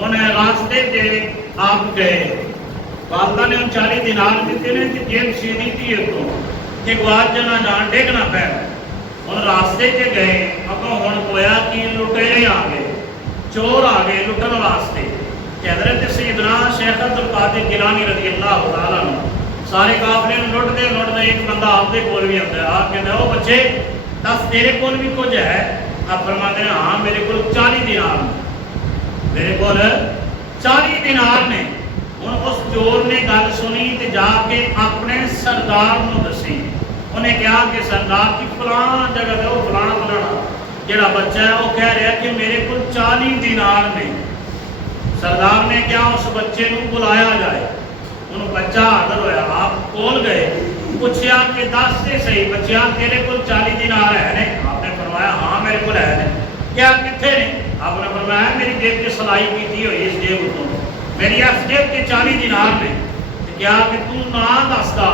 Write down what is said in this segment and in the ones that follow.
ਹੁਣ ਰਾਸਤੇ 'ਚ ਆਪ ਗਏ, ਵਾਲਦਾ ਨੇ 40 ਦਿਨਾਰ ਦਿੱਤੇ ਨੇ ਤੇ ਜੇਬ ਸੀधी ਧੀ ਤੋਂ ਕਿ ਗਵਾਚ ਜਾਣਾ ਜਾਣ ਡੇਗਣਾ ਪੈ। ਹੁਣ ਰਾਸਤੇ 'ਚ ਗਏ, ਅੱਗੋਂ ਹੁਣ ਹੋਇਆ ਕਿ ਲੁਟੇਰੇ ਆ ਗਏ, ਚੋਰ ਆ ਗਏ ਲੁੱਟਣ ਵਾਸਤੇ। ਤੇ ਹਜ਼ਰਤ ਸੈਯਦਨਾ ਸ਼ੇਖ ਅਬਦੁਲ ਕਾਦਰ ਗਿਲਾਨੀ ਰਜ਼ੀ ਅੱਲਾਹੁ ਤਾਲਾ ਨੂੰ ਸਾਰੇ ਕਾਫਲੇ ਨੂੰ ਲੁੱਟਦੇ ਲੁੱਟਦੇ ਇੱਕ ਬੰਦਾ ਆਪਦੇ ਕੋਲ ਵੀ ਆਉਂਦਾ। ਆ ਕਹਿੰਦਾ ਉਹ ਬੱਚੇ ਦੱਸ ਤੇਰੇ ਕੋਲ ਵੀ ਕੁਝ ਹੈ? ਆ ਫਰਮਾਉਂਦੇ ਨੇ ਹਾਂ ਮੇਰੇ ਕੋਲ 40 ਦਿਨਾਰ ਨੇ, ਮੇਰੇ ਕੋਲ 40 ਦਿਨਾਰ ਨੇ। ਹੁਣ ਉਸ ਚੋਰ ਨੇ ਗੱਲ ਸੁਣੀ ਤੇ ਜਾ ਕੇ ਆਪਣੇ ਸਰਦਾਰ ਨੂੰ ਦੱਸੀ। ਉਹਨੇ ਕਿਹਾ ਕਿ ਸਰਦਾਰ ਕੀ ਫਲਾਣਾ ਜਗ੍ਹਾ ਤੇ ਉਹ ਫਲਾਣਾ ਫਲਾਣਾ ਜਿਹੜਾ ਬੱਚਾ ਹੈ ਉਹ ਕਹਿ ਰਿਹਾ ਕਿ ਮੇਰੇ ਕੋਲ 40 ਦਿਨਾਰ ਨੇ। ਸਰਦਾਰ ਨੇ ਕਿਹਾ ਉਸ ਬੱਚੇ ਨੂੰ ਬੁਲਾਇਆ ਜਾਏ। ਉਹਨੂੰ ਬੱਚਾ ਹਾਜ਼ਰ ਹੋਇਆ, ਆਪ ਕੋਲ ਗਏ, ਪੁੱਛਿਆ ਕਿ ਦੱਸ ਤੇ ਸਹੀ ਬੱਚਿਆ ਤੇਰੇ ਕੋਲ 40 ਦਿਨਾਰ ਹੈ ਨੇ? आपने फरमाया हाँ मेरे को है ने। क्या कितने ने? आपने फरमाया मेरी जेब की सिलाई की हुई इस जेब को, मेरी इस जेब के 40 दिनार ने। क्या कि तू ना दसदा,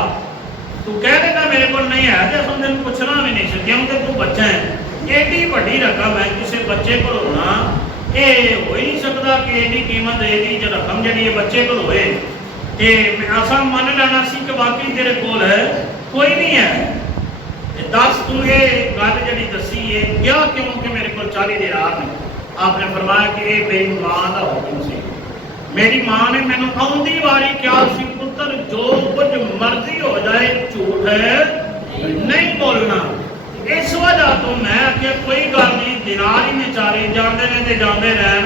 तू कह देगा मेरे को नहीं है तो हम तेन पूछना भी नहीं सकते क्योंकि तू बच्चा है। एडी वड्डी रकम है किसी बच्चे को होना ये हो ही नहीं सकता कि एडी कीमत एडी जो रकम जी बच्चे को होए ते असा मन लेना सी कि बाकी तेरे कोल है कोई नहीं है। दस तू ये गल जी दसी है क्या क्यों कि मेरे को 40 दिनार ने? आपने फरमाया कि ये मेरी मां का हुक्म सी, मेरी मां ने मैनू आउंदी वारी क्या सी पुत्र जो कुछ मर्जी हो जाए झूठ नहीं बोलना। इस वजह तो मैं आखिया कोई गल नहीं दिनार ही ने 40 जाते ने ते जाते रहन,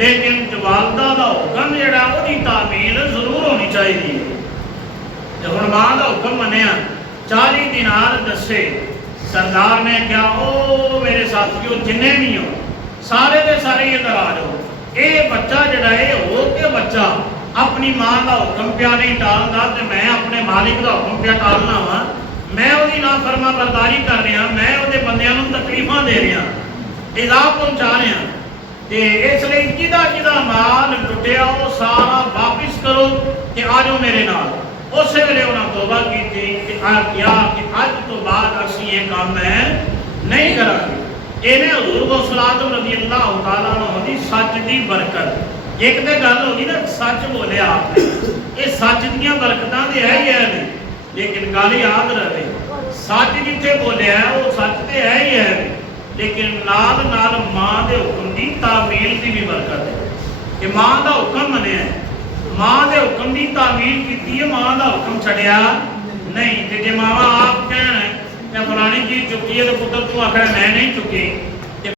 लेकिन वालदा का हुक्म जिहड़ा ओहदी तामील जरूर होनी चाहिए। तो हुण मां का हुक्म मनिया 40 दिनार दसे। सरदार ने क्या ओ मेरे साथियों जिन्ने भी हो सारे के सारे इधर आ जाओ। ये बच्चा जिहड़ा है हो के बच्चा अपनी मां का हुक्म पिया नहीं टालदा ते मैं अपने मालिक का हुक्म पिया टालना वा। मैं उसकी नाफरमा बरदारी कर रहा, मैं उसके बंदियां नूं तकलीफां दे रहा, इज़ा पहुंचा रहा। तो इसलिए जिदा जिदा माल लुटिया वो सारा वापिस करो कि आ जाओ मेरे नाल। उस वेले उन्हें तौबा की कि अज तो बाद असीं ये काम है नहीं करांगे। इन्हें हज़ूर गौस आज़म रज़ी अल्लाह तआला अन्हु दी सच की बरकत एक तो गल हो गई ना, सच बोलिया आपने, ये सच दीयां बरकतां ते है ही है नहीं, लेकिन गल याद रहे सच जिथे बोलिया है वो सच तो है ही है, लेकिन नाल नाल मां के हुक्म की तामील की भी बरकत है कि मां का हुक्म मनिया, मां के हुक्म की तामील की, मां का हुक्म छड़िया नहीं। तो जे मावा आप कहना फलानी चीज चुकी है तो पुत्र तू आखिर मैं नहीं चुकी,